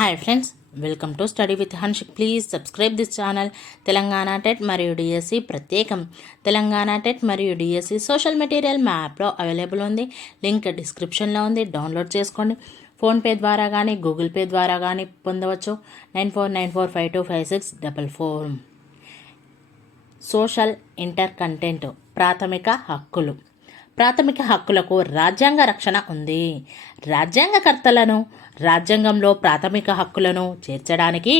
Hi friends, welcome to study with Hanshik. Please subscribe this channel. Telangana TET మరియు DSC ప్రత్యేకం. Telangana TET మరియు DSC social material మా యాప్లో available ఉంది. లింక్ డిస్క్రిప్షన్లో ఉంది, డౌన్లోడ్ చేసుకోండి. ఫోన్పే ద్వారా కానీ గూగుల్ పే ద్వారా కానీ పొందవచ్చు. 9494525644. Social inter content. ప్రాథమిక హక్కులు. ప్రాథమిక హక్కులకు రాజ్యాంగ రక్షణ ఉంది. రాజ్యాంగకర్తలను రాజ్యాంగంలో ప్రాథమిక హక్కులను చేర్చడానికి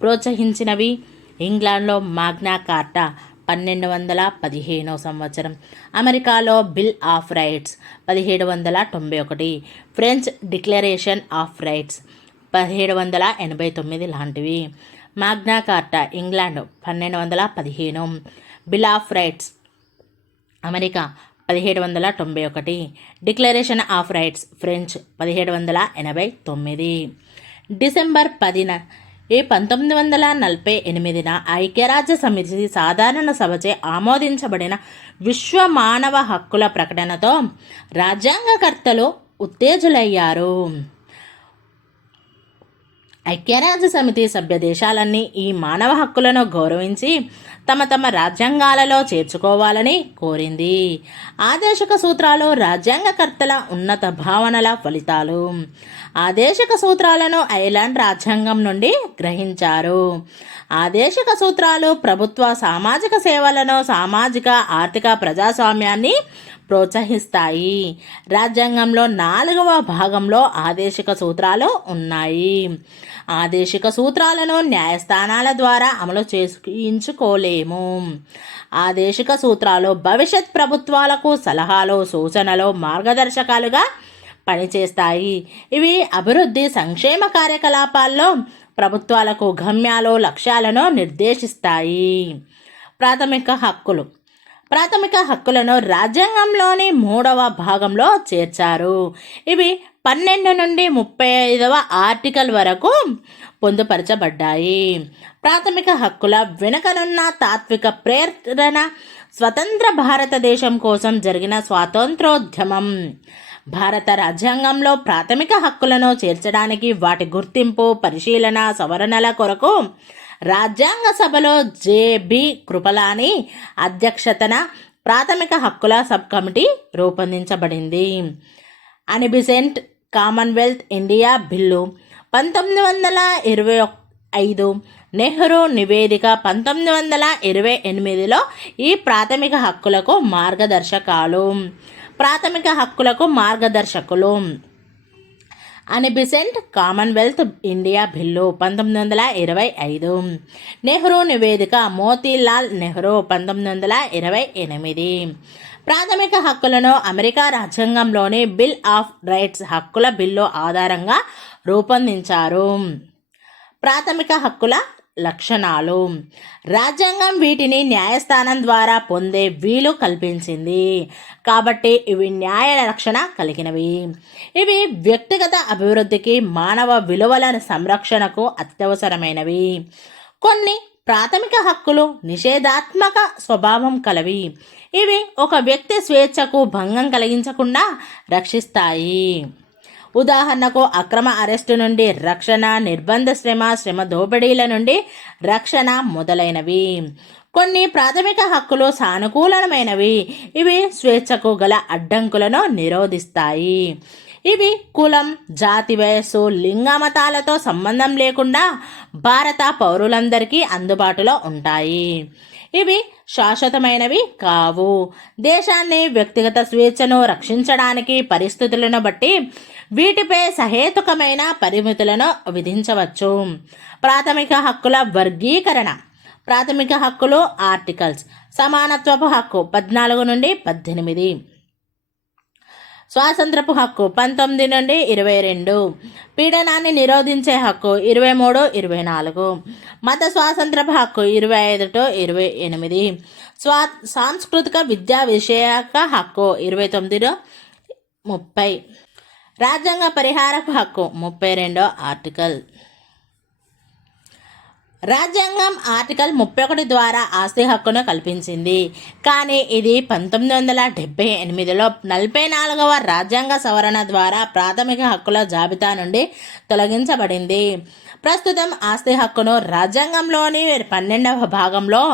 ప్రోత్సహించినవి ఇంగ్లాండ్లో మాగ్నా కార్టా 1215 సంవత్సరం, అమెరికాలో bill of rights 1791, French declaration of rights 1789 లాంటివి. మాగ్నా కార్టా England 1215, bill of rights America 1791, declaration of rights French 1789. December 10, 1948 ఐక్యరాజ్య సమితి సాధారణ సభచే ఆమోదించబడిన విశ్వ మానవ హక్కుల ప్రకటనతో రాజ్యాంగకర్తలు ఉత్తేజులయ్యారు. ఐక్యరాజ్య సమితి సభ్య దేశాలన్నీ ఈ మానవ హక్కులను గౌరవించి తమ తమ రాజ్యాంగాలలో చేర్చుకోవాలని కోరింది. ఆదేశక సూత్రాలు రాజ్యాంగకర్తల ఉన్నత భావనల ఫలితాలు. ఆదేశక సూత్రాలను ఐర్లాండ్ రాజ్యాంగం నుండి గ్రహించారు. ఆదేశక సూత్రాలు ప్రభుత్వ సామాజిక సేవలను, సామాజిక ఆర్థిక ప్రజాస్వామ్యాన్ని ప్రోత్సహిస్తాయి. రాజ్యాంగంలో 4వ భాగంలో ఆదేశిక సూత్రాలు ఉన్నాయి. ఆదేశిక సూత్రాలను న్యాయస్థానాల ద్వారా అమలు చేయించుకోలేము. ఆదేశిక సూత్రాలు భవిష్యత్ ప్రభుత్వాలకు సలహాలు, సూచనలు, మార్గదర్శకాలుగా పనిచేస్తాయి. ఇవి అభివృద్ధి, సంక్షేమ కార్యకలాపాల్లో ప్రభుత్వాలకు గమ్యాలు, లక్ష్యాలను నిర్దేశిస్తాయి. ప్రాథమిక హక్కులు. ప్రాథమిక హక్కులను రాజ్యాంగంలోని 3వ భాగంలో చేర్చారు. ఇవి 12 నుండి 35వ ఆర్టికల్ వరకు పొందుపరచబడ్డాయి. ప్రాథమిక హక్కుల వెనుకనున్న తాత్విక ప్రేరణ స్వతంత్ర భారతదేశం కోసం జరిగిన స్వాతంత్రోద్యమం. భారత రాజ్యాంగంలో ప్రాథమిక హక్కులను చేర్చడానికి, వాటి గుర్తింపు, పరిశీలన, సవరణల కొరకు రాజ్యాంగ సభలో జె.బి. కృపలాని అధ్యక్షతన ప్రాథమిక హక్కుల సబ్ కమిటీ రూపొందించబడింది. Annie Besant Commonwealth India bill 1925, Nehru నివేదిక 1928లో ఈ ప్రాథమిక హక్కులకు మార్గదర్శకాలు. ప్రాథమిక హక్కులకు మార్గదర్శకులు. Annie Besant Commonwealth India bill 1925, Nehru నివేదిక మోతీలాల్ నెహ్రూ 1928. ప్రాథమిక హక్కులను అమెరికా రాజ్యాంగంలోని బిల్ ఆఫ్ రైట్స్ హక్కుల బిల్లు ఆధారంగా రూపొందించారు. ప్రాథమిక హక్కుల లక్షణాలు. రాజ్యాంగం వీటిని న్యాయస్థానం ద్వారా పొందే వీలు కల్పించింది కాబట్టి ఇవి న్యాయ రక్షణ కలిగినవి. ఇవి వ్యక్తిగత అభివృద్ధికి, మానవ విలువల సంరక్షణకు అత్యవసరమైనవి. కొన్ని ప్రాథమిక హక్కులు నిషేధాత్మక స్వభావం కలవి. ఇవి ఒక వ్యక్తి స్వేచ్ఛకు భంగం కలిగించకుండా రక్షిస్తాయి. ఉదాహరణకు అక్రమ అరెస్టు నుండి రక్షణ, నిర్బంధ శ్రమ దోపిడీల నుండి రక్షణ మొదలైనవి. కొన్ని ప్రాథమిక హక్కులు సానుకూలమైనవి. ఇవి స్వేచ్ఛకు గల అడ్డంకులను నిరోధిస్తాయి. ఇవి కులం, జాతి, వయస్సు, లింగ, మతాలతో సంబంధం లేకుండా భారత పౌరులందరికీ అందుబాటులో ఉంటాయి. ఇవి శాశ్వతమైనవి కావు. దేశాన్ని, వ్యక్తిగత స్వేచ్ఛను రక్షించడానికి పరిస్థితులను బట్టి వీటిపై సహేతుకమైన పరిమితులను విధించవచ్చు. ప్రాథమిక హక్కుల వర్గీకరణ. ప్రాథమిక హక్కులు ఆర్టికల్స్. సమానత్వపు హక్కు 14 నుండి 18, స్వాతంత్రపు హక్కు 19 నుండి 22, పీడనాన్ని నిరోధించే హక్కు 23, 24, మత స్వాతంత్రపు హక్కు 25 to 28, సాంస్కృతిక విద్యా విషయక హక్కు 29 to 30, రాజ్యాంగ పరిహారపు హక్కు 32వ ఆర్టికల్. రాజ్యాంగం ఆర్టికల్ 31 ద్వారా ఆస్తి హక్కును కల్పించింది. కానీ ఇది 1978లో 44వ రాజ్యాంగ సవరణ ద్వారా ప్రాథమిక హక్కుల జాబితా నుండి తొలగించబడింది. ప్రస్తుతం ఆస్తి హక్కును రాజ్యాంగంలోని 12వ భాగంలో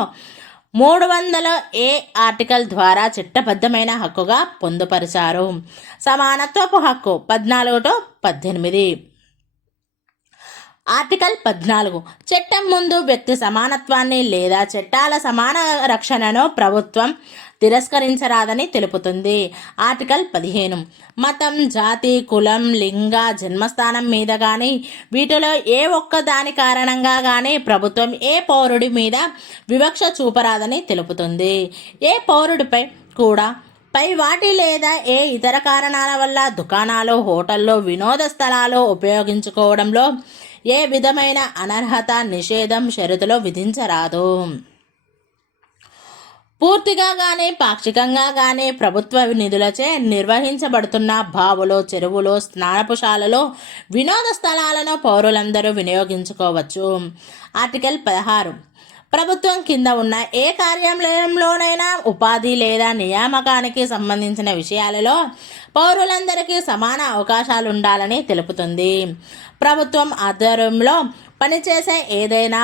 300A ఆర్టికల్ ద్వారా చట్టబద్ధమైన హక్కుగా పొందుపరిచారు. సమానత్వపు హక్కు 14-18. ఆర్టికల్ 14 చట్టం ముందు వ్యక్తి సమానత్వాన్ని లేదా చట్టాల సమాన రక్షణను ప్రభుత్వం తిరస్కరించరాదని తెలుపుతుంది. ఆర్టికల్ 15 మతం, జాతి, కులం, లింగ, జన్మస్థానం మీద కానీ వీటిలో ఏ ఒక్క దాని కారణంగా కానీ ప్రభుత్వం ఏ పౌరుడి మీద వివక్ష చూపరాదని తెలుపుతుంది. ఏ పౌరుడిపై కూడా పై వాటి లేదా ఏ ఇతర కారణాల వల్ల దుకాణాలు, హోటళ్ళు, వినోద స్థలాలు ఉపయోగించుకోవడంలో ఏ విధమైన అనర్హత, నిషేధం, షరతులు విధించరాదు. పూర్తిగా కానీ పాక్షికంగా కానీ ప్రభుత్వ నిధులచే నిర్వహించబడుతున్న బావులు, చెరువులు, స్నానపుశాలలో, వినోద స్థలాలను పౌరులందరూ వినియోగించుకోవచ్చు. ఆర్టికల్ 16 ప్రభుత్వం కింద ఉన్న ఏ కార్యాలయంలోనైనా ఉపాధి లేదా నియామకానికి సంబంధించిన విషయాలలో పౌరులందరికీ సమాన అవకాశాలు ఉండాలని తెలుపుతుంది. ప్రభుత్వం ఆధ్వర్యంలో పనిచేసే ఏదైనా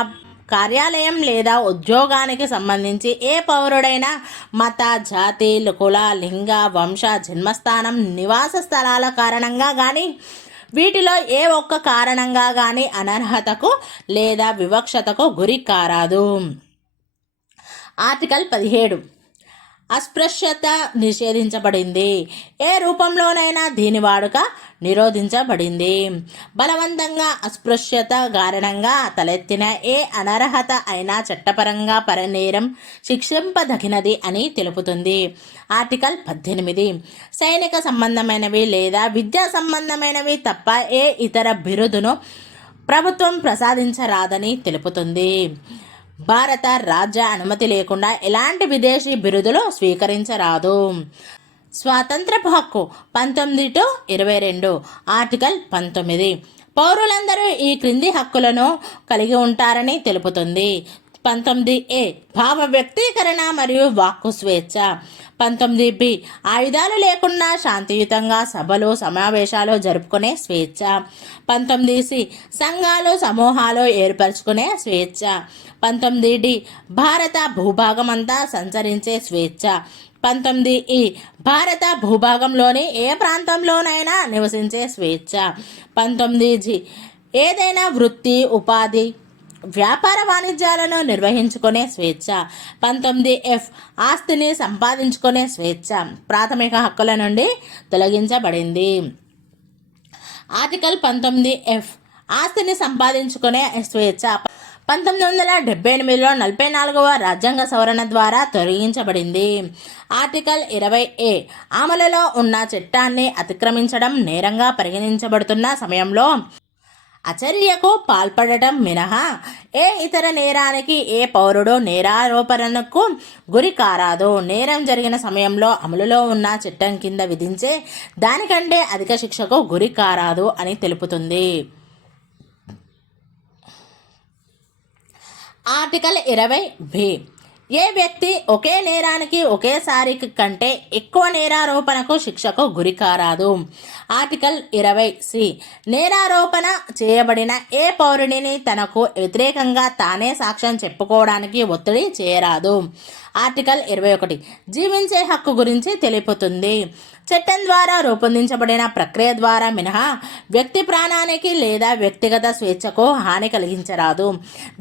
కార్యాలయం లేదా ఉద్యోగానికి సంబంధించి ఏ పౌరుడైనా మత, జాతి, కుల, లింగ, వంశ, జన్మస్థానం, నివాస స్థలాల కారణంగా కానీ వీటిలో ఏ ఒక్క కారణంగా కానీ అనర్హతకు లేదా వివక్షతకు గురి కారాదు. ఆర్టికల్ 17 అస్పృశ్యత నిషేధించబడింది. ఏ రూపంలోనైనా దీని వాడుక నిరోధించబడింది. బలవంతంగా అస్పృశ్యత కారణంగా తలెత్తిన ఏ అనర్హత అయినా చట్టపరంగా నేరం శిక్షింపదగినది అని తెలుపుతుంది. ఆర్టికల్ 18 సైనిక సంబంధమైనవి లేదా విద్యా సంబంధమైనవి తప్ప ఏ ఇతర బిరుదును ప్రభుత్వం ప్రసాదించరాదని తెలుపుతుంది. భారత రాజ్య అనుమతి లేకుండా ఎలాంటి విదేశీ బిరుదులు స్వీకరించరాదు. స్వాతంత్రపు హక్కు 19-22. ఆర్టికల్ 19 పౌరులందరూ ఈ క్రింది హక్కులను కలిగి ఉంటారని తెలుపుతుంది. 19A భావ వ్యక్తీకరణ మరియు వాక్కు స్వేచ్ఛ. 19B ఆయుధాలు లేకుండా శాంతియుతంగా సభలు, సమావేశాలు జరుపుకునే స్వేచ్ఛ. 19C సంఘాలు, సమూహాలు ఏర్పరచుకునే స్వేచ్ఛ. 19D భారత భూభాగమంతా సంచరించే స్వేచ్ఛ. 19E భారత భూభాగంలోని ఏ ప్రాంతంలోనైనా నివసించే స్వేచ్ఛ. 19G ఏదైనా వృత్తి, ఉపాధి, వ్యాపార వాణిజ్యాలను నిర్వహించుకునే స్వేచ్ఛ. 19F ఆస్తిని సంపాదించుకునే స్వేచ్ఛ ప్రాథమిక హక్కుల నుండి తొలగించబడింది. ఆర్టికల్ 19F ఆస్తిని సంపాదించుకునే స్వేచ్ఛ 1978లో 44వ రాజ్యాంగ సవరణ ద్వారా తొలగించబడింది. ఆర్టికల్ 20A అమలులో ఉన్న చట్టాన్ని అతిక్రమించడం నేరంగా పరిగణించబడుతున్న సమయంలో అచర్యకు పాల్పడటం మినహా ఏ ఇతర నేరానికి ఏ పౌరుడు నేరారోపణకు గురి కారాదు. నేరం జరిగిన సమయంలో అమలులో ఉన్న చట్టం కింద విధించే దానికంటే అధిక శిక్షకు గురి కారాదు అని తెలుపుతుంది. ఆర్టికల్ 20B ఏ వ్యక్తి ఒకే నేరానికి ఒకేసారి కంటే ఎక్కువ నేరారోపణకు శిక్షకు గురి కారాదు. ఆర్టికల్ 20C నేరారోపణ చేయబడిన ఏ పౌరుడిని తనకు వ్యతిరేకంగా తానే సాక్ష్యం చెప్పుకోవడానికి ఒత్తిడి చేయరాదు. ఆర్టికల్ 21 జీవించే హక్కు గురించి తెలుపుతుంది. చట్టం ద్వారా రూపొందించబడిన ప్రక్రియ ద్వారా మినహా వ్యక్తి ప్రాణానికి లేదా వ్యక్తిగత స్వేచ్ఛకు హాని కలిగించరాదు.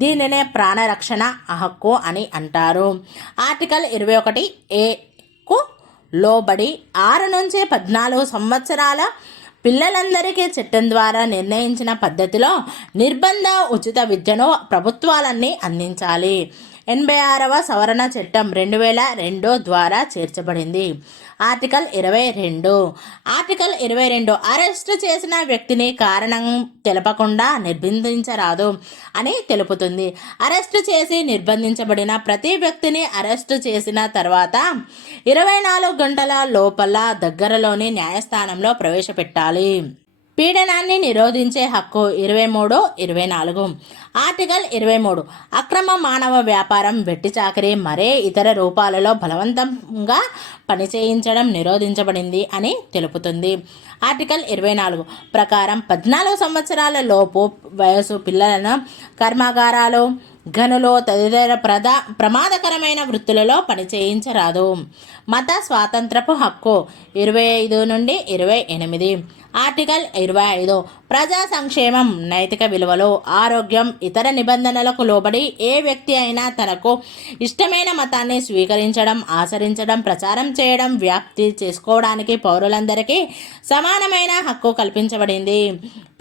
దీనినే ప్రాణరక్షణ హక్కు అని అంటారు. ఆర్టికల్ 21A లోబడి 6-14 సంవత్సరాల పిల్లలందరికీ చట్టం ద్వారా నిర్ణయించిన పద్ధతిలో నిర్బంధ ఉచిత విద్యను ప్రభుత్వాలన్నీ అందించాలి. 86వ సవరణ చట్టం 2002 ద్వారా చేర్చబడింది. ఆర్టికల్ 22 అరెస్టు చేసిన వ్యక్తిని కారణం తెలపకుండా నిర్బంధించరాదు అని తెలుపుతుంది. అరెస్టు చేసి నిర్బంధించబడిన ప్రతి వ్యక్తిని అరెస్టు చేసిన తర్వాత 24 గంటల లోపల దగ్గరలోని న్యాయస్థానంలో ప్రవేశపెట్టాలి. పీడనాన్ని నిరోధించే హక్కు 23, 24. ఆర్టికల్ 23 అక్రమ మానవ వ్యాపారం, వెట్టి చాకరీ, మరే ఇతర రూపాలలో బలవంతంగా పనిచేయించడం నిరోధించబడింది అని తెలుపుతుంది. ఆర్టికల్ 24 ప్రకారం 14 సంవత్సరాల లోపు వయసు పిల్లలను కర్మాగారాలు, గనులు తదితర ప్రమాదకరమైన వృత్తులలో పనిచేయించరాదు. మత స్వాతంత్రపు హక్కు 25 నుండి 28. ఆర్టికల్ 25 ప్రజా సంక్షేమం, నైతిక విలువలు, ఆరోగ్యం, ఇతర నిబంధనలకు లోబడి ఏ వ్యక్తి అయినా తనకు ఇష్టమైన మతాన్ని స్వీకరించడం, ఆచరించడం, ప్రచారం చేయడం, వ్యాప్తి చేసుకోవడానికి పౌరులందరికీ సమానమైన హక్కు కల్పించబడింది.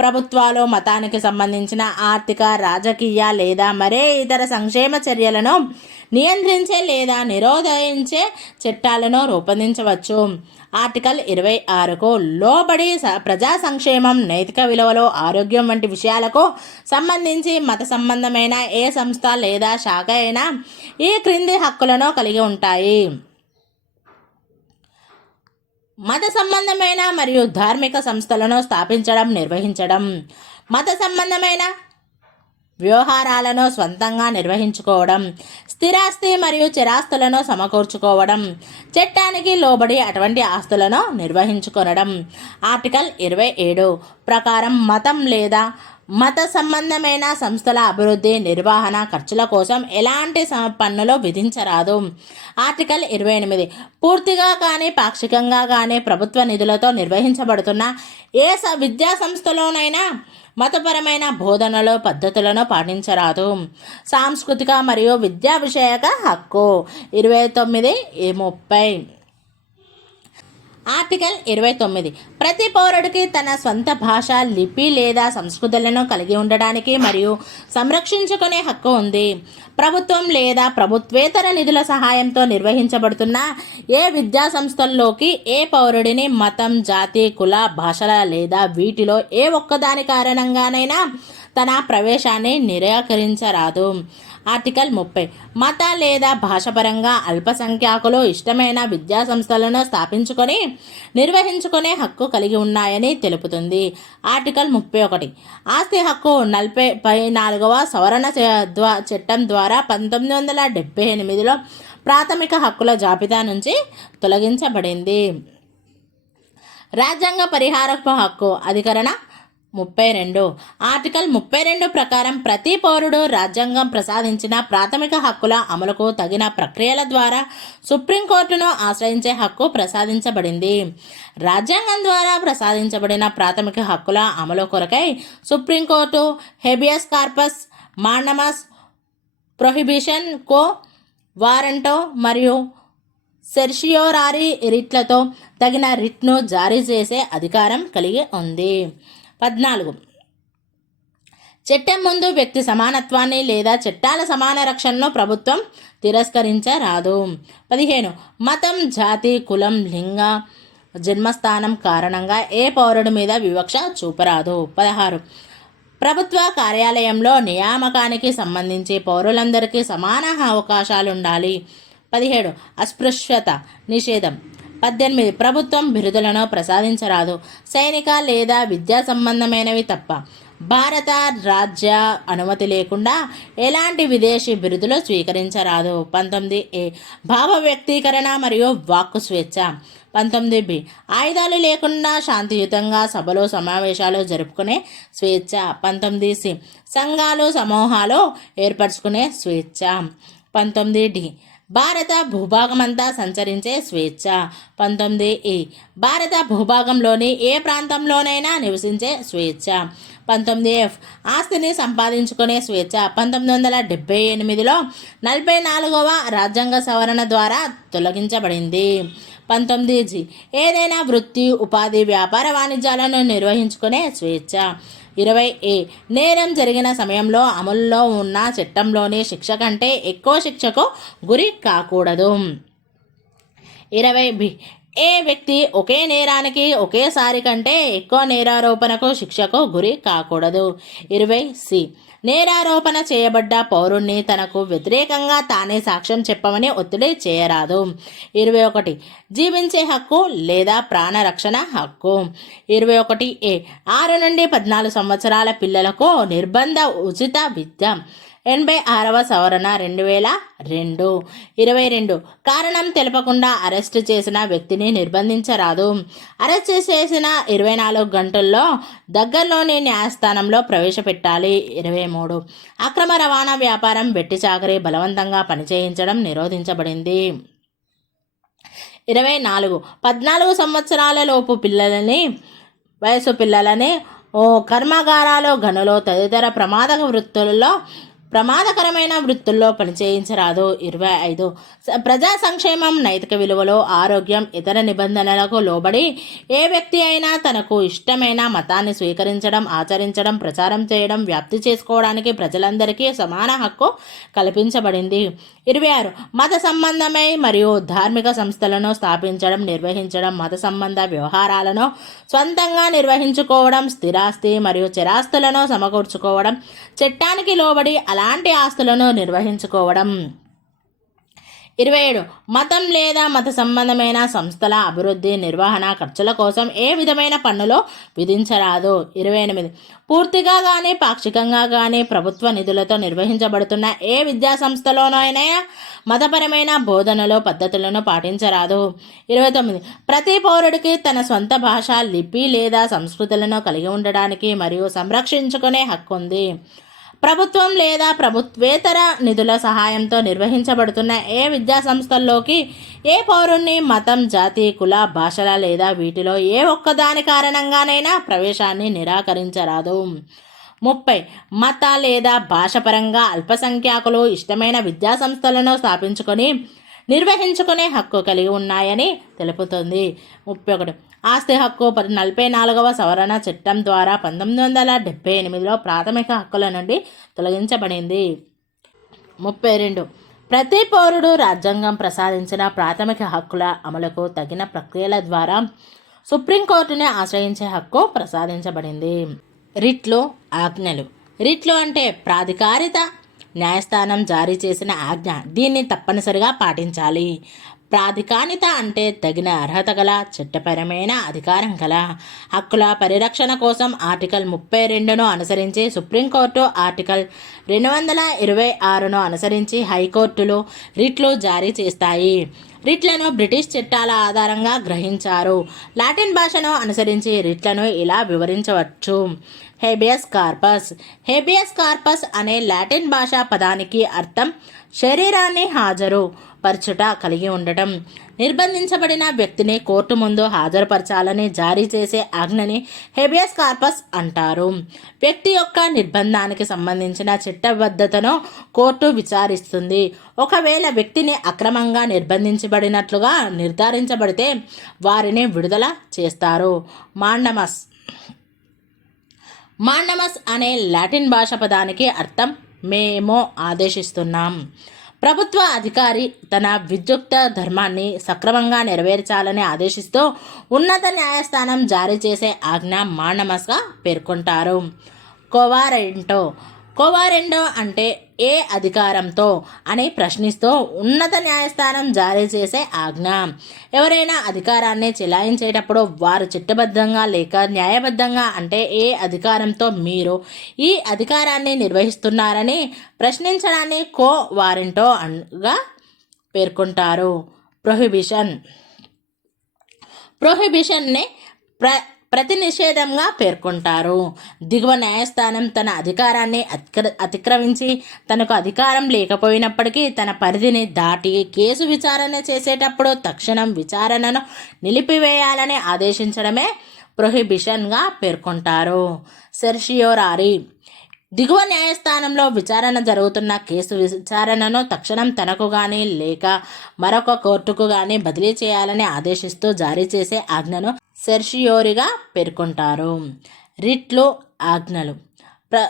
ప్రభుత్వాలు మతానికి సంబంధించిన ఆర్థిక, రాజకీయ లేదా మరే ఇతర సంక్షేమ చర్యలను నియంత్రించే లేదా నిరోధించే చట్టాలను రూపొందించవచ్చు. ఆర్టికల్ 26కు లోబడి ప్రజా సంక్షేమం, నైతిక విలువలు, ఆరోగ్యం వంటి విషయాలకు సంబంధించి మత సంబంధమైన ఏ సంస్థ లేదా శాఖ అయినా ఈ క్రింది హక్కులను కలిగి ఉంటాయి. మత సంబంధమైన మరియు ధార్మిక సంస్థలను స్థాపించడం, నిర్వహించడం, మత సంబంధమైన వ్యవహారాలను స్వంతంగా నిర్వహించుకోవడం, స్థిరాస్తి మరియు చిరాస్తులను సమకూర్చుకోవడం, చట్టానికి లోబడి అటువంటి ఆస్తులను నిర్వహించుకొనడం. ఆర్టికల్ 27 ప్రకారం మతం లేదా మత సంబంధమైన సంస్థల అభివృద్ధి, నిర్వహణ ఖర్చుల కోసం ఎలాంటి పన్నులు విధించరాదు. ఆర్టికల్ 28 పూర్తిగా కానీ పాక్షికంగా కానీ ప్రభుత్వ నిధులతో నిర్వహించబడుతున్న ఏ విద్యా సంస్థలోనైనా మతపరమైన బోధనలు, పద్ధతులను పాటించరాదు. సాంస్కృతిక మరియు విద్యా విషయక హక్కు 29, 30. ఆర్టికల్ 29 ప్రతి పౌరుడికి తన స్వంత భాష, లిపి లేదా సంస్కృతులను కలిగి ఉండడానికి మరియు సంరక్షించుకునే హక్కు ఉంది. ప్రభుత్వం లేదా ప్రభుత్వేతర నిధుల సహాయంతో నిర్వహించబడుతున్న ఏ విద్యా సంస్థల్లోకి ఏ పౌరుడిని మతం, జాతి, కుల, భాషల లేదా వీటిలో ఏ ఒక్కదాని కారణంగానైనా తన ప్రవేశాన్ని నిరాకరించరాదు. ఆర్టికల్ 30 మత లేదా భాషపరంగా అల్పసంఖ్యాకులు ఇష్టమైన విద్యా సంస్థలను స్థాపించుకొని నిర్వహించుకునే హక్కు కలిగి ఉన్నాయని తెలుపుతుంది. ఆర్టికల్ 31 ఆస్తి హక్కు 44వ సవరణ చట్టం ద్వారా 1978లో ప్రాథమిక హక్కుల జాబితా నుంచి తొలగించబడింది. రాజ్యాంగ పరిహారపు హక్కు అధికరణ 32. ఆర్టికల్ 32 ప్రకారం ప్రతి పౌరుడు రాజ్యాంగం ప్రసాదించిన ప్రాథమిక హక్కుల అమలుకు తగిన ప్రక్రియల ద్వారా సుప్రీంకోర్టును ఆశ్రయించే హక్కు ప్రసాదించబడింది. రాజ్యాంగం ద్వారా ప్రసాదించబడిన ప్రాథమిక హక్కుల అమలు కొరకై supreme court habeas corpus, mandamus prohibition quo warranto మరియు సెర్షియోరారీ రిట్లతో తగిన రిట్ను జారీ చేసే అధికారం కలిగి ఉంది. 14 చట్టం ముందు వ్యక్తి సమానత్వాన్ని లేదా చట్టాల సమాన రక్షణను ప్రభుత్వం తిరస్కరించరాదు. 15 మతం, జాతి, కులం, లింగ, జన్మస్థానం కారణంగా ఏ పౌరుడి మీద వివక్ష చూపరాదు. 16 ప్రభుత్వ కార్యాలయంలో నియామకానికి సంబంధించి పౌరులందరికీ సమాన అవకాశాలుండాలి. 17 అస్పృశ్యత నిషేధం. 18 ప్రభుత్వం బిరుదులను ప్రసాదించరాదు, సైనిక లేదా విద్యా సంబంధమైనవి తప్ప. భారత రాజ్య అనుమతి లేకుండా ఎలాంటి విదేశీ బిరుదులు స్వీకరించరాదు. 19 భావ వ్యక్తీకరణ మరియు వాక్కు స్వేచ్ఛ. 19 ఆయుధాలు లేకుండా శాంతియుతంగా సభలు, సమావేశాలు జరుపుకునే స్వేచ్ఛ. 19 సంఘాలు, సమూహాలు ఏర్పరచుకునే స్వేచ్ఛ. 19 భారత భూభాగమంతా సంచరించే స్వేచ్ఛ. 19 భారత భూభాగంలోని ఏ ప్రాంతంలోనైనా నివసించే స్వేచ్ఛ. 19 ఆస్తిని సంపాదించుకునే స్వేచ్ఛ 1978లో 44వ రాజ్యాంగ సవరణ ద్వారా తొలగించబడింది. 19 ఏదైనా వృత్తి, ఉపాధి, వ్యాపార వాణిజ్యాలను నిర్వహించుకునే స్వేచ్ఛ. 20 నేరం జరిగిన సమయంలో అమలులో ఉన్న చట్టంలోని శిక్ష కంటే ఎక్కువ శిక్షకు గురి కాకూడదు. 20 ఏ వ్యక్తి ఒకే నేరానికి ఒకేసారి కంటే ఎక్కువ నేరారోపణకు శిక్షకు గురి కాకూడదు. 20 నేరారోపణ చేయబడ్డ పౌరుణ్ణి తనకు వ్యతిరేకంగా తానే సాక్ష్యం చెప్పమని ఒత్తిడి చేయరాదు. 21 జీవించే హక్కు లేదా ప్రాణరక్షణ హక్కు. 21A 6 నుండి 14 సంవత్సరాల పిల్లలకు నిర్బంధ ఉచిత విద్య. 86వ సవరణ 2002. 22 కారణం తెలపకుండా అరెస్టు చేసిన వ్యక్తిని నిర్బంధించరాదు. అరెస్ట్ చేసిన 24 గంటల్లో దగ్గరలోని న్యాయస్థానంలో ప్రవేశపెట్టాలి. 23 అక్రమ రవాణా వ్యాపారం, వెట్టి చాకరీ, బలవంతంగా పనిచేయించడం నిరోధించబడింది. 24 14 సంవత్సరాల లోపు వయసు పిల్లలని కర్మాగారాలు, గనులు తదితర ప్రమాదకరమైన వృత్తుల్లో పనిచేయించరాదు. 25 ప్రజా సంక్షేమం, నైతిక విలువలు, ఆరోగ్యం, ఇతర నిబంధనలకు లోబడి ఏ వ్యక్తి అయినా తనకు ఇష్టమైన మతాన్ని స్వీకరించడం, ఆచరించడం, ప్రచారం చేయడం, వ్యాప్తి చేసుకోవడానికి ప్రజలందరికీ సమాన హక్కు కల్పించబడింది. 26 మత సంబంధమై మరియు ధార్మిక సంస్థలను స్థాపించడం, నిర్వహించడం, మత సంబంధ వ్యవహారాలను స్వంతంగా నిర్వహించుకోవడం, స్థిరాస్తి మరియు చరాస్తులను సమకూర్చుకోవడం, చట్టానికి లోబడి అలాంటి ఆస్తులను నిర్వహించుకోవడం. 27 మతం లేదా మత సంబంధమైన సంస్థల అభివృద్ధి, నిర్వహణ ఖర్చుల కోసం ఏ విధమైన పన్నులు విధించరాదు. 28 పూర్తిగా కానీ పాక్షికంగా కానీ ప్రభుత్వ నిధులతో నిర్వహించబడుతున్న ఏ విద్యా సంస్థలోనైనా మతపరమైన బోధనలు, పద్ధతులను పాటించరాదు. 29 ప్రతి పౌరుడికి తన సొంత భాష, లిపి లేదా సంస్కృతులను కలిగి ఉండడానికి మరియు సంరక్షించుకునే హక్కు ఉంది. ప్రభుత్వం లేదా ప్రభుత్వేతర నిధుల సహాయంతో నిర్వహించబడుతున్న ఏ విద్యా సంస్థల్లోకి ఏ పౌరుణ్ణి మతం, జాతి, కుల, భాషల లేదా వీటిలో ఏ ఒక్కదాని కారణంగానైనా ప్రవేశాన్ని నిరాకరించరాదు. 30 మత లేదా భాషపరంగా అల్పసంఖ్యాకులు ఇష్టమైన విద్యా సంస్థలను స్థాపించుకొని నిర్వహించుకునే హక్కు కలిగి ఉన్నాయని తెలుపుతుంది. 31 ఆస్తి హక్కు 44వ సవరణ చట్టం ద్వారా 1978లో ప్రాథమిక హక్కుల నుండి తొలగించబడింది. 32 ప్రతి పౌరుడు రాజ్యాంగం ప్రసాదించిన ప్రాథమిక హక్కుల అమలుకు తగిన ప్రక్రియల ద్వారా సుప్రీంకోర్టుని ఆశ్రయించే హక్కు ప్రసాదించబడింది. రిట్లు, ఆజ్ఞలు. రిట్లు అంటే ప్రాధికారిత న్యాయస్థానం జారీ చేసిన ఆజ్ఞ. దీన్ని తప్పనిసరిగా పాటించాలి. ప్రాధికారిత అంటే తగిన అర్హత గల, చట్టపరమైన అధికారం గల. హక్కుల పరిరక్షణ కోసం ఆర్టికల్ 32ను అనుసరించి సుప్రీంకోర్టు, ఆర్టికల్ 226ను అనుసరించి హైకోర్టులు రిట్లు జారీ చేస్తాయి. రిట్లను బ్రిటిష్ చట్టాల ఆధారంగా గ్రహించారు. లాటిన్ భాషను అనుసరించి రిట్లను ఇలా వివరించవచ్చు. Habeas corpus. హేబియస్ కార్పస్ అనే లాటిన్ భాషా పదానికి అర్థం శరీరాన్ని హాజరు పరచుట, కలిగి ఉండటం. నిర్బంధించబడిన వ్యక్తిని కోర్టు ముందు హాజరుపరచాలని జారీ చేసే ఆజ్ఞని హేబియస్ కార్పస్ అంటారు. వ్యక్తి యొక్క నిర్బంధానికి సంబంధించిన చట్టబద్ధతను కోర్టు విచారిస్తుంది. ఒకవేళ వ్యక్తిని అక్రమంగా నిర్బంధించబడినట్లుగా నిర్ధారించబడితే వారిని విడుదల చేస్తారు. మాండమస్ అనే లాటిన్ భాష పదానికి అర్థం మేము ఆదేశిస్తున్నాం. ప్రభుత్వ అధికారి తన విద్యుక్త ధర్మాన్ని సక్రమంగా నెరవేర్చాలని ఆదేశిస్తూ ఉన్నత న్యాయస్థానం జారీ చేసే ఆజ్ఞ మాండమస్గా పేర్కొంటారు. కోవారెంటో అంటే ఏ అధికారంతో అని ప్రశ్నిస్తూ ఉన్నత న్యాయస్థానం జారీ చేసే ఆజ్ఞ. ఎవరైనా అధికారాన్ని చెలాయించేటప్పుడు వారు చట్టబద్ధంగా లేక న్యాయబద్ధంగా అంటే ఏ అధికారంతో మీరు ఈ అధికారాన్ని నిర్వహిస్తున్నారని ప్రశ్నించడాన్ని కోవారెంటోగా పేర్కొంటారు. ప్రొహిబిషన్ని ప్రతి నిషేధంగా పేర్కొంటారు. దిగువ న్యాయస్థానం తన అధికారాన్ని అతిక్రమించి తనకు అధికారం లేకపోయినప్పటికీ తన పరిధిని దాటి కేసు విచారణ చేసేటప్పుడు తక్షణం విచారణను నిలిపివేయాలని ఆదేశించడమే ప్రొహిబిషన్గా పేర్కొంటారు. సెర్షియోరారీ. దిగువ న్యాయస్థానంలో విచారణ జరుగుతున్న కేసు విచారణను తక్షణం తనకు కానీ లేక మరొక కోర్టుకు కానీ బదిలీ చేయాలని ఆదేశిస్తూ జారీ చేసే ఆజ్ఞను సెర్షియోరీగా పేర్కొంటారు. రిట్లు, ఆజ్ఞలు.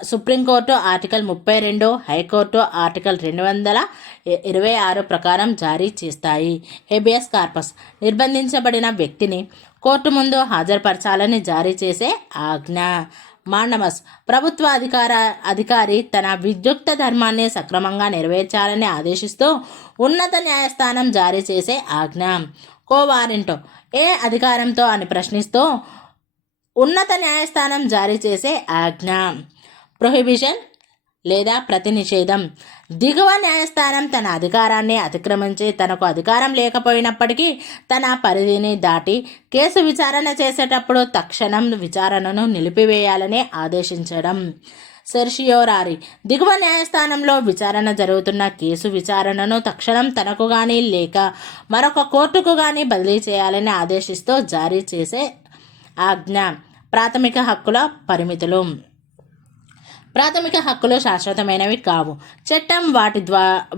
సుప్రీంకోర్టు ఆర్టికల్ 32, హైకోర్టు ఆర్టికల్ 226 ప్రకారం జారీ చేస్తాయి. హెబియస్ కార్పస్ నిర్బంధించబడిన వ్యక్తిని కోర్టు ముందు హాజరుపరచాలని జారీ చేసే ఆజ్ఞ. మాండమస్ ప్రభుత్వ అధికారి తన విద్యుక్త ధర్మాన్ని సక్రమంగా నెరవేర్చాలని ఆదేశిస్తూ ఉన్నత న్యాయస్థానం జారీ చేసే ఆజ్ఞ. కోవారెంటో ఏ అధికారంతో అని ప్రశ్నిస్తూ ఉన్నత న్యాయస్థానం జారీ చేసే ఆజ్ఞ. ప్రొహిబిషన్ లేదా ప్రతినిషేధం దిగువ న్యాయస్థానం తన అధికారాన్ని అతిక్రమించి తనకు అధికారం లేకపోయినప్పటికీ తన పరిధిని దాటి కేసు విచారణ చేసేటప్పుడు తక్షణం విచారణను నిలిపివేయాలని ఆదేశించడం. సెర్షియోరారి దిగువ న్యాయస్థానంలో విచారణ జరుగుతున్న కేసు విచారణను తక్షణం తనకు కానీ లేక మరొక కోర్టుకు కానీ బదిలీ చేయాలని ఆదేశిస్తూ జారీ చేసే ఆజ్ఞ. ప్రాథమిక హక్కుల పరిమితులు. ప్రాథమిక హక్కులు శాశ్వతమైనవి కావు. చట్టం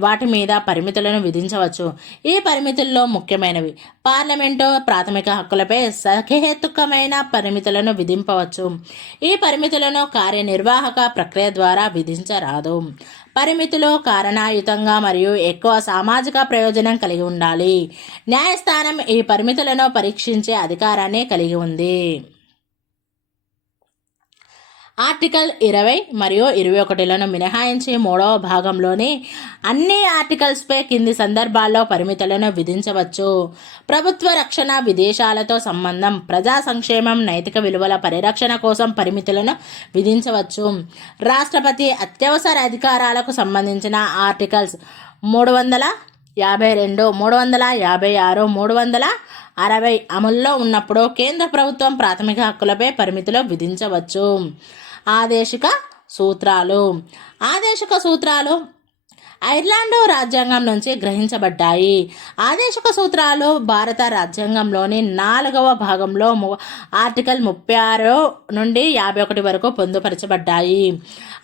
వాటి మీద పరిమితులను విధించవచ్చు. ఈ పరిమితుల్లో ముఖ్యమైనవి పార్లమెంటు ప్రాథమిక హక్కులపై సహేతుకమైన పరిమితులను విధింపవచ్చు. ఈ పరిమితులను కార్యనిర్వాహక ప్రక్రియ ద్వారా విధించరాదు. పరిమితులు కారణాయుతంగా మరియు ఎక్కువ సామాజిక ప్రయోజనం కలిగి ఉండాలి. న్యాయస్థానం ఈ పరిమితులను పరీక్షించే అధికారాన్ని కలిగి ఉంది. ఆర్టికల్ 20 మరియు 21లను మినహాయించి 3వ భాగంలోని అన్ని ఆర్టికల్స్పై కింది సందర్భాల్లో పరిమితులను విధించవచ్చు. ప్రభుత్వ రక్షణ, విదేశాలతో సంబంధం, ప్రజా సంక్షేమం, నైతిక విలువల పరిరక్షణ కోసం పరిమితులను విధించవచ్చు. రాష్ట్రపతి అత్యవసర అధికారాలకు సంబంధించిన ఆర్టికల్స్ 352, 356, 360 అమల్లో ఉన్నప్పుడు కేంద్ర ప్రభుత్వం ప్రాథమిక హక్కులపై పరిమితులు విధించవచ్చు. ఆదేశిక సూత్రాలు ఐర్లాండు రాజ్యాంగం నుంచి గ్రహించబడ్డాయి. ఆదేశిక సూత్రాలు భారత రాజ్యాంగంలోని 4వ భాగంలో ఆర్టికల్ 36 నుండి 51 వరకు పొందుపరచబడ్డాయి.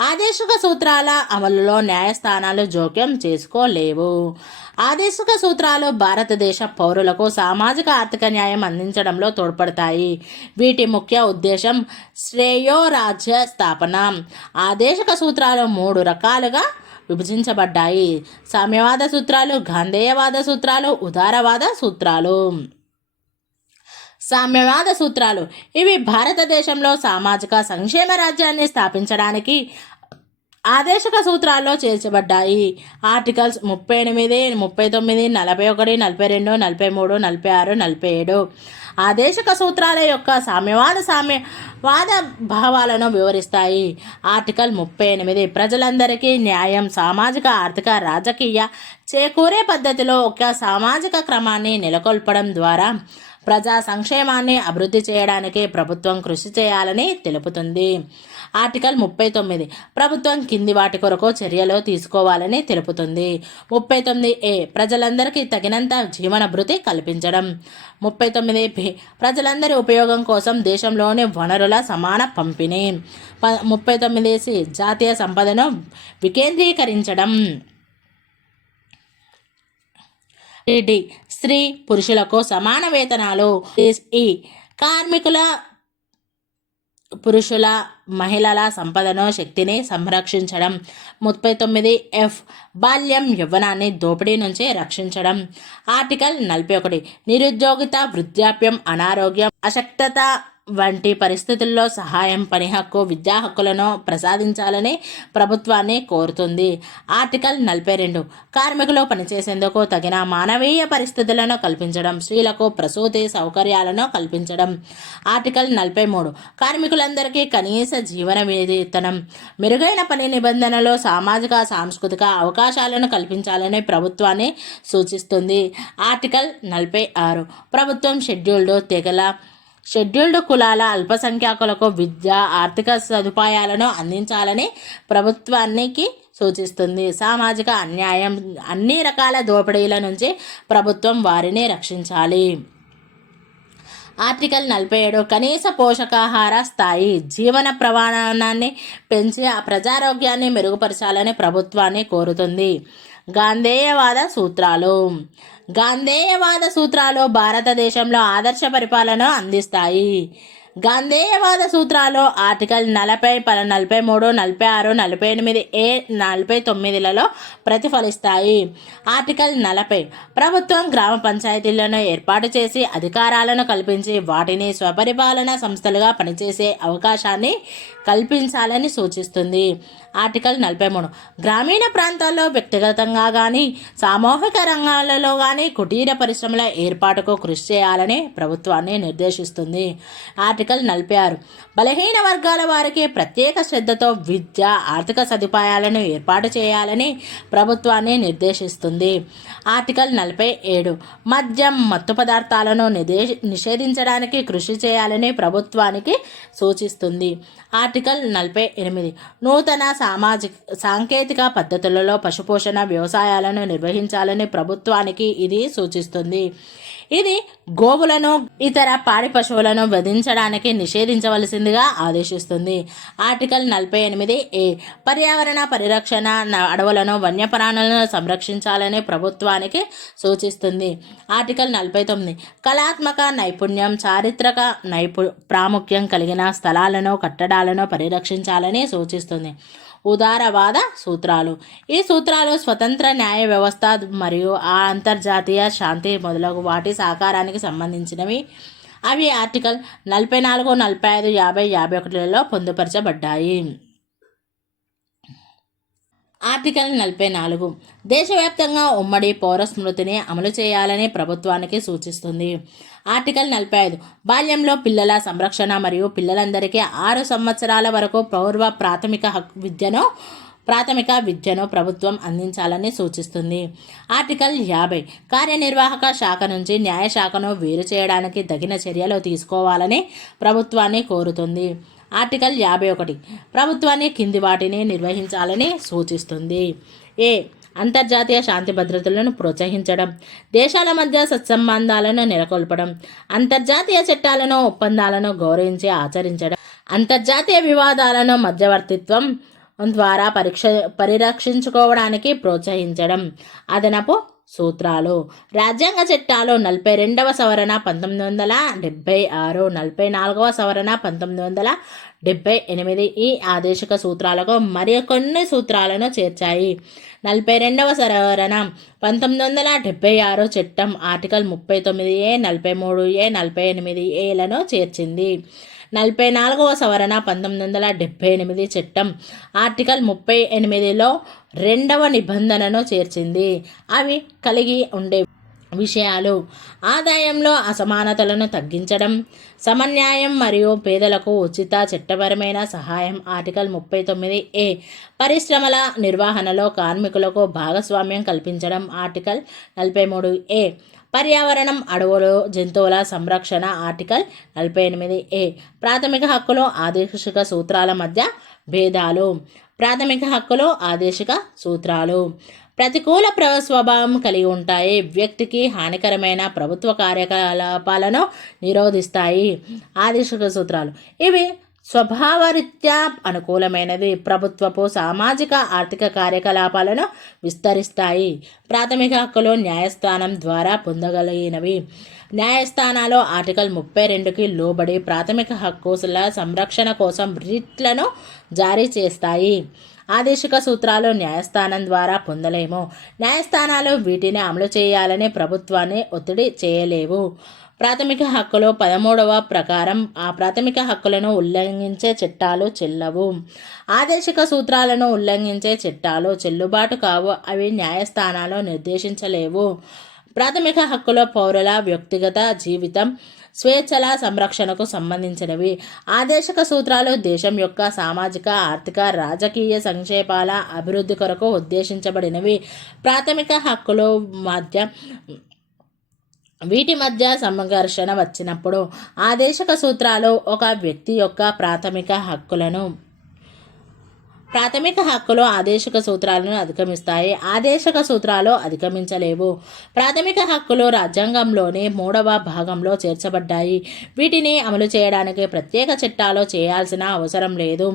ఆదేశిక సూత్రాల అమలులో న్యాయస్థానాలు జోక్యం చేసుకోలేవు. ఆదేశిక సూత్రాలు భారతదేశ పౌరులకు సామాజిక ఆర్థిక న్యాయం అందించడంలో తోడ్పడతాయి. వీటి ముఖ్య ఉద్దేశం శ్రేయోరాజ్య స్థాపన. ఆదేశిక సూత్రాలు 3 రకాలుగా విభజించబడ్డాయి: సామ్యవాద సూత్రాలు, గాంధేయవాద సూత్రాలు, ఉదారవాద సూత్రాలు. సామ్యవాద సూత్రాలు ఇవి భారతదేశంలో సామాజిక సంక్షేమ రాజ్యాన్ని స్థాపించడానికి ఆదేశిక సూత్రాల్లో చేర్చబడ్డాయి. ఆర్టికల్స్ 38, 39, 41, 42, 43, 46, 47 ఆదేశిక సూత్రాల యొక్క సామ్యవాద భావాలను వివరిస్తాయి. ఆర్టికల్ 38 ప్రజలందరికీ న్యాయం, సామాజిక, ఆర్థిక, రాజకీయ చేకూరే పద్ధతిలో ఒక సామాజిక క్రమాన్ని నెలకొల్పడం ద్వారా ప్రజా సంక్షేమాన్ని అభివృద్ధి చేయడానికి ప్రభుత్వం కృషి చేయాలని తెలుపుతుంది. ఆర్టికల్ 39 ప్రభుత్వం కింది వాటి కొరకు చర్యలు తీసుకోవాలని తెలుపుతుంది. 39A ప్రజలందరికీ తగినంత జీవన భృతి కల్పించడం. 39B ప్రజలందరి ఉపయోగం కోసం దేశంలోని వనరుల సమాన పంపిణీ. 39C జాతీయ సంపదను వికేంద్రీకరించడం. స్త్రీ పురుషులకు సమాన వేతనాలు. ఈ కార్మికుల, పురుషుల, మహిళల సంపదను, శక్తిని సంరక్షించడం. 39F బాల్యం, యవ్వనాన్ని దోపిడీ నుంచి రక్షించడం. ఆర్టికల్ 41 నిరుద్యోగిత, వృద్ధాప్యం, అనారోగ్యం, అశక్తత వంటి పరిస్థితుల్లో సహాయం, పని హక్కు, విద్యా హక్కులను ప్రసాదించాలని ప్రభుత్వాన్ని కోరుతుంది. ఆర్టికల్ 42 కార్మికులు పనిచేసేందుకు తగిన మానవీయ పరిస్థితులను కల్పించడం, స్త్రీలకు ప్రసూతి సౌకర్యాలను కల్పించడం. ఆర్టికల్ 43 కార్మికులందరికీ కనీస జీవన వేతనం, మెరుగైన పని నిబంధనలు, సామాజిక, సాంస్కృతిక అవకాశాలను కల్పించాలని ప్రభుత్వాన్ని సూచిస్తుంది. ఆర్టికల్ 46 ప్రభుత్వం షెడ్యూల్డ్ కులాల, అల్పసంఖ్యాకులకు విద్య, ఆర్థిక సదుపాయాలను అందించాలని ప్రభుత్వానికి సూచిస్తుంది. సామాజిక అన్యాయం, అన్ని రకాల దోపిడీల నుంచి ప్రభుత్వం వారిని రక్షించాలి. ఆర్టికల్ 47 కనీస పోషకాహార స్థాయి, జీవన ప్రమాణాన్ని పెంచి ప్రజారోగ్యాన్ని మెరుగుపరచాలని ప్రభుత్వాన్ని కోరుతుంది. గాంధేయవాద సూత్రాలు భారతదేశంలో ఆదర్శ పరిపాలన అందిస్తాయి. గాంధేయవాద సూత్రాలు ఆర్టికల్ 40, 43, 46, 48 ఏ 49లలో ప్రతిఫలిస్తాయి. ఆర్టికల్ 40 ప్రభుత్వం గ్రామ పంచాయతీలను ఏర్పాటు చేసి అధికారాలను కల్పించి వాటిని స్వపరిపాలన సంస్థలుగా పనిచేసే అవకాశాన్ని కల్పించాలని సూచిస్తుంది. ఆర్టికల్ 43 గ్రామీణ ప్రాంతాల్లో వ్యక్తిగతంగా కానీ సామూహిక రంగాలలో కానీ కుటీర పరిశ్రమల ఏర్పాటుకు కృషి చేయాలని ప్రభుత్వాన్ని నిర్దేశిస్తుంది. ఆర్టికల్ 46 బలహీన వర్గాల వారికి ప్రత్యేక శ్రద్ధతో విద్య ఆర్థిక సదుపాయాలను ఏర్పాటు చేయాలని ప్రభుత్వాన్ని నిర్దేశిస్తుంది. ఆర్టికల్ 47 మద్యం మత్తు పదార్థాలను నిషేధించడానికి కృషి చేయాలని ప్రభుత్వానికి సూచిస్తుంది. ఆర్టికల్ 48 నూతన సాంకేతిక పద్ధతులలో పశుపోషణ వ్యవసాయాలను నిర్వహించాలని ప్రభుత్వానికి ఇది సూచిస్తుంది. ఇది గోవులను ఇతర పాడి పశువులను వధించడానికి నిషేధించవలసిందిగా ఆదేశిస్తుంది. ఆర్టికల్ 48 ఏ పర్యావరణ పరిరక్షణ అడవులను వన్యప్రాణులను సంరక్షించాలని ప్రభుత్వానికి సూచిస్తుంది. ఆర్టికల్ 49 కళాత్మక నైపుణ్యం చారిత్రక ప్రాముఖ్యం కలిగిన స్థలాలను కట్టడాలను పరిరక్షించాలని సూచిస్తుంది. ఉదారవాద సూత్రాలు ఈ సూత్రాలు స్వతంత్ర న్యాయ వ్యవస్థ మరియు అంతర్జాతీయ శాంతి మొదలగు వాటి సహకారానికి సంబంధించినవి. అవి ఆర్టికల్ 44, 45, 50, 51లలో పొందుపరచబడ్డాయి. ఆర్టికల్ 44 దేశవ్యాప్తంగా ఉమ్మడి పౌర స్మృతిని అమలు చేయాలని ప్రభుత్వానికి సూచిస్తుంది. ఆర్టికల్ 45 బాల్యంలో పిల్లల సంరక్షణ మరియు పిల్లలందరికీ 6 సంవత్సరాల వరకు ప్రాథమిక విద్యను ప్రభుత్వం అందించాలని సూచిస్తుంది. ఆర్టికల్ 50 కార్యనిర్వాహక శాఖ నుంచి న్యాయశాఖను వేరు చేయడానికి తగిన చర్యలు తీసుకోవాలని ప్రభుత్వాన్ని కోరుతుంది. ఆర్టికల్ 51 ప్రభుత్వాన్ని కింది వాటిని నిర్వహించాలని సూచిస్తుంది. ఏ అంతర్జాతీయ శాంతి భద్రతలను ప్రోత్సహించడం, దేశాల మధ్య సత్సంబంధాలను నెలకొల్పడం, అంతర్జాతీయ చట్టాలను ఒప్పందాలను గౌరవించి ఆచరించడం, అంతర్జాతీయ వివాదాలను మధ్యవర్తిత్వం ద్వారా పరిరక్షించుకోవడానికి ప్రోత్సహించడం. అదనపు సూత్రాలు రాజ్యాంగ చట్టాలు 42వ సవరణ 1976, 44వ సవరణ 1978 ఈ ఆదేశిక సూత్రాలకు మరికొన్ని సూత్రాలను చేర్చాయి. 42వ సవరణ 1976 చట్టం ఆర్టికల్ 39A, 43A, 48Aలను చేర్చింది. 44వ సవరణ 1978 చట్టం ఆర్టికల్ 38లో 2వ నిబంధనను చేర్చింది. అవి కలిగి ఉండే విషయాలు ఆదాయంలో అసమానతలను తగ్గించడం, సమన్యాయం మరియు పేదలకు ఉచిత చట్టపరమైన సహాయం. ఆర్టికల్ 39A పరిశ్రమల నిర్వహణలో కార్మికులకు భాగస్వామ్యం కల్పించడం. ఆర్టికల్ 43A పర్యావరణం అడవులు జంతువుల సంరక్షణ. ఆర్టికల్ 48A ప్రాథమిక హక్కులు ఆదేశిక సూత్రాల మధ్య భేదాలు. ప్రాథమిక హక్కులు ఆదేశిక సూత్రాలు ప్రతికూల స్వభావం కలిగి ఉంటాయి, వ్యక్తికి హానికరమైన ప్రభుత్వ కార్యకలాపాలను నిరోధిస్తాయి. ఆదేశిక సూత్రాలు ఇవి స్వభావరీత్యా అనుకూలమైనది, ప్రభుత్వపు సామాజిక ఆర్థిక కార్యకలాపాలను విస్తరిస్తాయి. ప్రాథమిక హక్కులు న్యాయస్థానం ద్వారా పొందగలిగినవి. న్యాయస్థానాలు ఆర్టికల్ 32కి లోబడి ప్రాథమిక హక్కుల సంరక్షణ కోసం రిట్లను జారీ చేస్తాయి. ఆదేశిక సూత్రాలు న్యాయస్థానం ద్వారా పొందలేము. న్యాయస్థానాలు వీటిని అమలు చేయాలని ప్రభుత్వాన్ని ఒత్తిడి చేయలేవు. ప్రాథమిక హక్కులు 13వ ప్రకారం ఆ ప్రాథమిక హక్కులను ఉల్లంఘించే చట్టాలు చెల్లవు. ఆదేశిక సూత్రాలను ఉల్లంఘించే చట్టాలు చెల్లుబాటు కావు, అవి న్యాయస్థానాలు నిర్దేశించలేవు. ప్రాథమిక హక్కులు పౌరుల వ్యక్తిగత జీవితం స్వేచ్ఛల సంరక్షణకు సంబంధించినవి. ఆదేశిక సూత్రాలు దేశం యొక్క సామాజిక ఆర్థిక రాజకీయ సంక్షేమాల అభివృద్ధి కొరకు ఉద్దేశించబడినవి. ప్రాథమిక హక్కులు వీటి మధ్య సంఘర్షణ వచ్చినప్పుడు ఆదేశిక సూత్రాలు ఒక వ్యక్తి యొక్క ప్రాథమిక హక్కులు ఆదేశిక సూత్రాలను అధిగమిస్తాయి. ఆదేశిక సూత్రాలు అధిగమించలేవు. ప్రాథమిక హక్కులు రాజ్యాంగంలోని 3వ భాగంలో చేర్చబడ్డాయి. వీటిని అమలు చేయడానికి ప్రత్యేక చట్టాలు చేయాల్సిన అవసరం లేదు.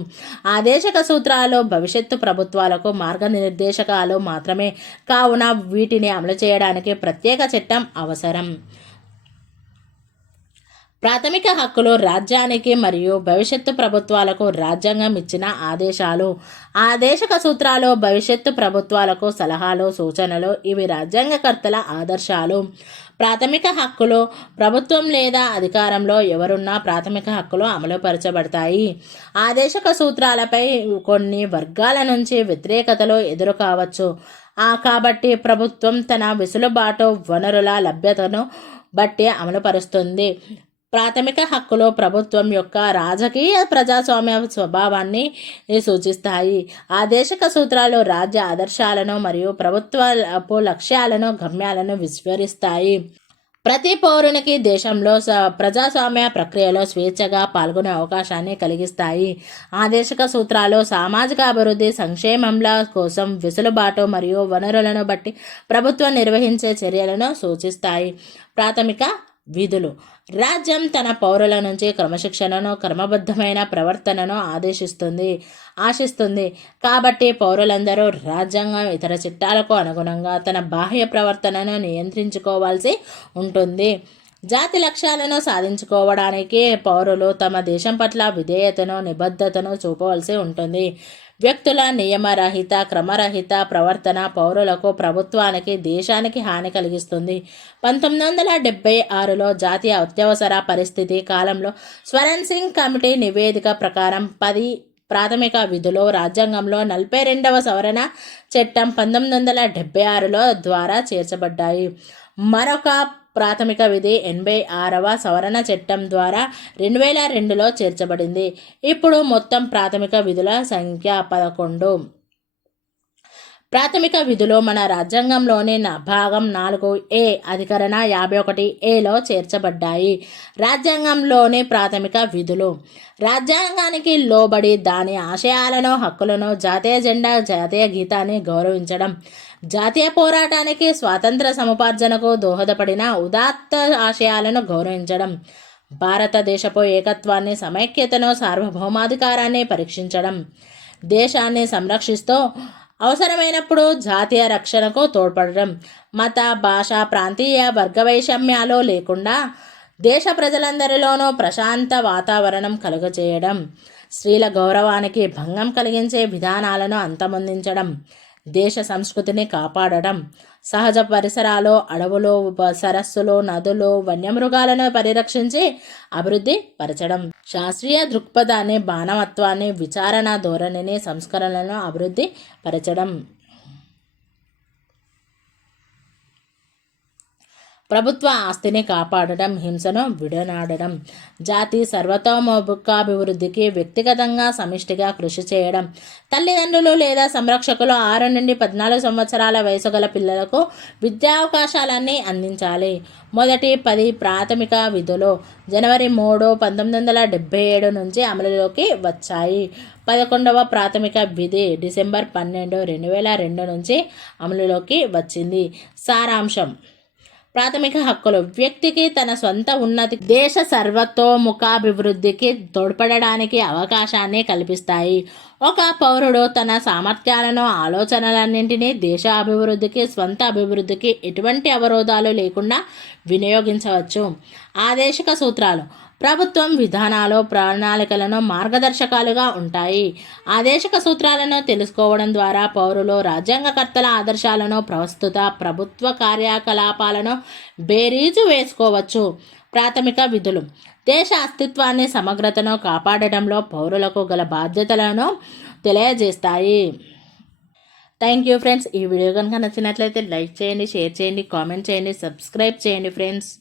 ఆదేశిక సూత్రాలు భవిష్యత్తు ప్రభుత్వాలకు మార్గనిర్దేశకాలు మాత్రమే, కావున వీటిని అమలు చేయడానికి ప్రత్యేక చట్టం అవసరం. ప్రాథమిక హక్కులు రాజ్యానికి మరియు భవిష్యత్తు ప్రభుత్వాలకు రాజ్యాంగం ఇచ్చిన ఆదేశాలు, ఆదేశక సూత్రాలు, భవిష్యత్తు ప్రభుత్వాలకు సలహాలు, సూచనలు. ఇవి రాజ్యాంగకర్తల ఆదర్శాలు. ప్రాథమిక హక్కులు ప్రభుత్వం లేదా అధికారంలో ఎవరున్నా ప్రాథమిక హక్కులు అమలుపరచబడతాయి. ఆదేశక సూత్రాలపై కొన్ని వర్గాల నుంచి వ్యతిరేకతలు ఎదురు కావచ్చు. కాబట్టి ప్రభుత్వం తన వెసులుబాటు, వనరుల లభ్యతను బట్టి అమలుపరుస్తుంది. ప్రాథమిక హక్కులు ప్రభుత్వం యొక్క రాజకీయ ప్రజాస్వామ్య స్వభావాన్ని సూచిస్తాయి. ఆదేశక సూత్రాలు రాజ్య ఆదర్శాలను మరియు ప్రభుత్వ లక్ష్యాలను, గమ్యాలను విస్మరిస్తాయి. ప్రతి పౌరునికి దేశంలో ప్రజాస్వామ్య ప్రక్రియలో స్వేచ్ఛగా పాల్గొనే అవకాశాన్ని కలిగిస్తాయి. ఆదేశక సూత్రాలు సామాజిక అభివృద్ధి, సంక్షేమంల కోసం వెసులుబాటు మరియు వనరులను బట్టి ప్రభుత్వం నిర్వహించే చర్యలను సూచిస్తాయి. ప్రాథమిక విధులు రాజ్యం తన పౌరుల నుంచి క్రమశిక్షణను, క్రమబద్ధమైన ప్రవర్తనను ఆశిస్తుంది. కాబట్టి పౌరులందరూ రాజ్యాంగం ఇతర చట్టాలకు అనుగుణంగా తన బాహ్య ప్రవర్తనను నియంత్రించుకోవాల్సి ఉంటుంది. జాతి లక్ష్యాలను సాధించుకోవడానికి పౌరులు తమ దేశం పట్ల విధేయతను, నిబద్ధతను చూపవలసి ఉంటుంది. వ్యక్తుల నియమరహిత, క్రమరహిత ప్రవర్తన పౌరులకు, ప్రభుత్వానికి, దేశానికి హాని కలిగిస్తుంది. 1976లో జాతీయ అత్యవసర పరిస్థితి కాలంలో స్వరణ్ సింగ్ కమిటీ నివేదిక ప్రకారం 10 ప్రాథమిక విధులు రాజ్యాంగంలో 42వ సవరణ చట్టం 1976లో ద్వారా చేర్చబడ్డాయి. మరొక ప్రాథమిక విధి 86వ సవరణ చట్టం ద్వారా 2002లో చేర్చబడింది. ఇప్పుడు మొత్తం ప్రాథమిక విధుల సంఖ్య 11. ప్రాథమిక విధులు మన రాజ్యాంగంలోని భాగం 4A అధికరణ 51Aలో చేర్చబడ్డాయి. రాజ్యాంగంలోని ప్రాథమిక విధులు రాజ్యాంగానికి లోబడి దాని ఆశయాలను, హక్కులను, జాతీయ జెండా, జాతీయ గీతాన్ని గౌరవించడం, జాతీయ పోరాటానికి, స్వాతంత్ర సముపార్జనకు దోహదపడిన ఉదాత్త ఆశయాలను గౌరవించడం, భారతదేశపు ఏకత్వాన్ని, సమైక్యతను, సార్వభౌమాధికారాన్ని పరీక్షించడం, దేశాన్ని సంరక్షిస్తూ అవసరమైనప్పుడు జాతీయ రక్షణకు తోడ్పడడం, మత, భాష, ప్రాంతీయ వర్గ వైషమ్యాలు లేకుండా దేశ ప్రజలందరిలోనూ ప్రశాంత వాతావరణం కలుగజేయడం, స్త్రీల గౌరవానికి భంగం కలిగించే విధానాలను అంతమొందించడం, దేశ సంస్కృతిని కాపాడడం, సహజ పరిసరాలు, అడవులు, సరస్సులు, నదులు, వన్యమృగాలను పరిరక్షించి అభివృద్ధి పరచడం, శాస్త్రీయ దృక్పథాన్ని, మానవత్వాన్ని, విచారణ ధోరణిని, సంస్కరణలను అభివృద్ధి పరచడం, ప్రభుత్వ ఆస్తిని కాపాడడం, హింసను విడనాడడం, జాతి సర్వతోముఖాభివృద్ధికి వ్యక్తిగతంగా, సమిష్టిగా కృషి చేయడం, తల్లిదండ్రులు లేదా సంరక్షకులు 6 నుండి 14 సంవత్సరాల వయసు గల పిల్లలకు విద్యావకాశాలన్నీ అందించాలి. మొదటి 10 ప్రాథమిక విధులు జనవరి 3, 1977 నుంచి అమలులోకి వచ్చాయి. 11వ ప్రాథమిక విధి డిసెంబర్ 12, 2002 నుంచి అమలులోకి వచ్చింది. సారాంశం: ప్రాథమిక హక్కులు వ్యక్తికి తన సొంత ఉన్నతి, దేశ సర్వతోముఖాభివృద్ధికి తోడ్పడడానికి అవకాశాన్ని కల్పిస్తాయి. ఒక పౌరుడు తన సామర్థ్యాలను, ఆలోచనలన్నింటినీ దేశ అభివృద్ధికి, స్వంత అభివృద్ధికి ఎటువంటి అవరోధాలు లేకుండా వినియోగించవచ్చు. ఆదేశక సూత్రాలు ప్రభుత్వం విధానాలు, ప్రణాళికలను మార్గదర్శకాలుగా ఉంటాయి. ఆదేశక సూత్రాలను తెలుసుకోవడం ద్వారా పౌరులు రాజ్యాంగకర్తల ఆదర్శాలను, ప్రస్తుత ప్రభుత్వ కార్యకలాపాలను బేరీజు వేసుకోవచ్చు. ప్రాథమిక విధులు దేశ అస్తిత్వాన్ని, సమగ్రతను కాపాడడంలో పౌరులకు గల బాధ్యతలను తెలియజేస్తాయి. Thank you friends. ఈ వీడియో కనుక నచ్చినట్లయితే లైక్ చేయండి, షేర్ చేయండి, కామెంట్ చేయండి, సబ్స్క్రైబ్ చేయండి ఫ్రెండ్స్.